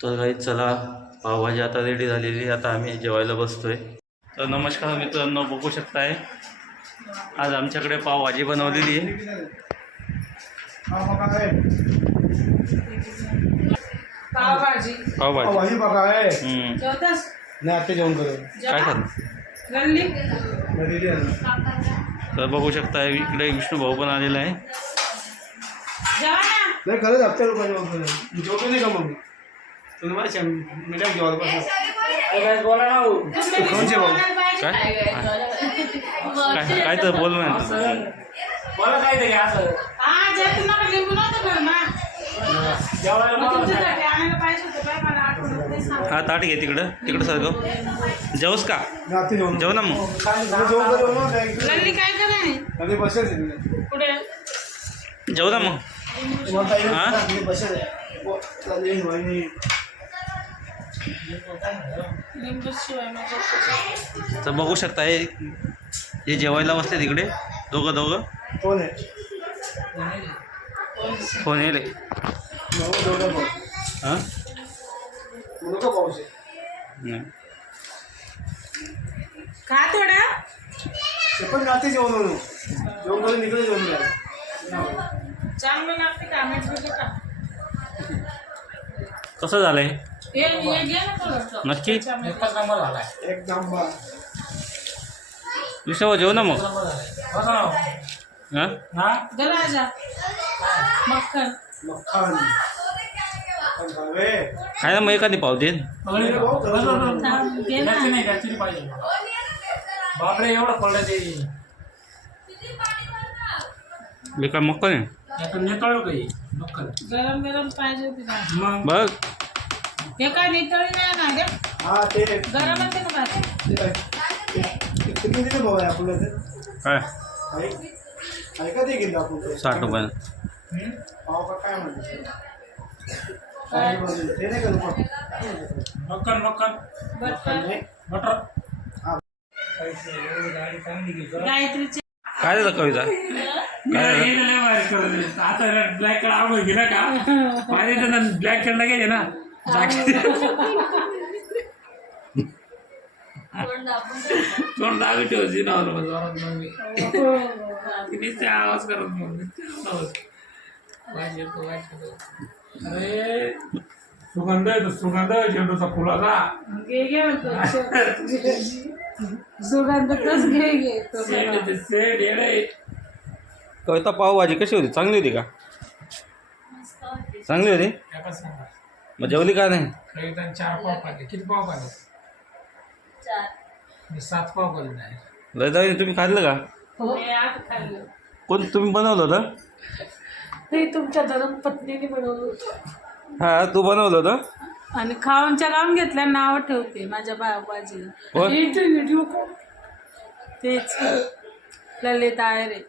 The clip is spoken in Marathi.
तर काही चला पावभाजी आता रेडी झालेली आहे. आता आम्ही जेवायला बसतोय. तर नमस्कार मित्रांनो बघू शकताय आज आमच्याकडे पावभाजी बनवलेली आहे. पावभाजी. पावभाजी. भाजी बघा आहे हम्म. जेवतास नाही आता जेवण करू. काय खात गल्ली घरी तर बघू शकताय इकडे विष्णू भाऊ पण आलेला आहे. नाही खरंच जेवण नाही का मग बस. बोला ना. हो. कोणचे भाऊ काय? काय? काय? तर बोल ना. मला काय ते असं. हा ताट घे तिकडं. तिकडं सारखं जेवस का? जेव ना मग. जेव ना मग. हा? नाही, बसेल आहे. ब- चालेल, वहिनी. लिंबू शिवाय मग तर बघू शकताय हे जेवायला बसले तिकडे दोघं दोघं. कोण आहे? फोन येले. हां. खा थोडा. ते पण रात्री जेवण करू जेवण करून निघलं जेवण घ्या चांगलं लागते का मीठ बिट का. कसं झालंय? हे हे. नक्की. जांबा विष्णू भाऊ जेव ना मग? हां? काय ना मग एखादी पाव ना. बापरे एवढं पडलं ते. मी काय काही? नक्कल गरम गरम पाहिजे बघ. हे काय नितळी नाही ना गे हा ते. गरम ना भाजी ते- ते- किती दिले भाऊ आहे आपलं ते काय ऐक ऐका ते आपण ते. साठ रुपये. पाव का काय म्हणते? काय? म्हणते? ते नाही करू पण. मक्कन मक्कन बटर नाही. बटर हा. गायत्रीचे. काय झालं कविता? काय झालं आता ब्लॅक कार्ड आवड गेला का? माझे ब्लॅक कार्ड घ्यायचे ना. तोंड दाबी ठेवायची ना तिने ते आवाज करत मग नुसते आवाज वाज येतो. अरे. सुगंध येतो सुगंध झेंडूचा फुलाचा. घे घे म्हणतो. सुगंध कस घे घे सेड येडे कविता पावभाजी कशी होती? चांगली होती का? चांगली होती? मग जेवली का नाही? चार पाव पाहिले किती पाव पाहिले मी सात पाव केले नाही. लयदाई तुम्ही खाल्लं का? हे. आत खाल्लं. कोण तुम्ही बनवलं होतं? ते तुमच्या धर्म पत्नीने बनवलं होतं. हा तू बनवलं होतं? आणि खाऊनच्या लावून घेतल्या नाव ठेवते माझ्या बाबाजीला कोण? व्हिडिओ तेच. ललित आहे रे.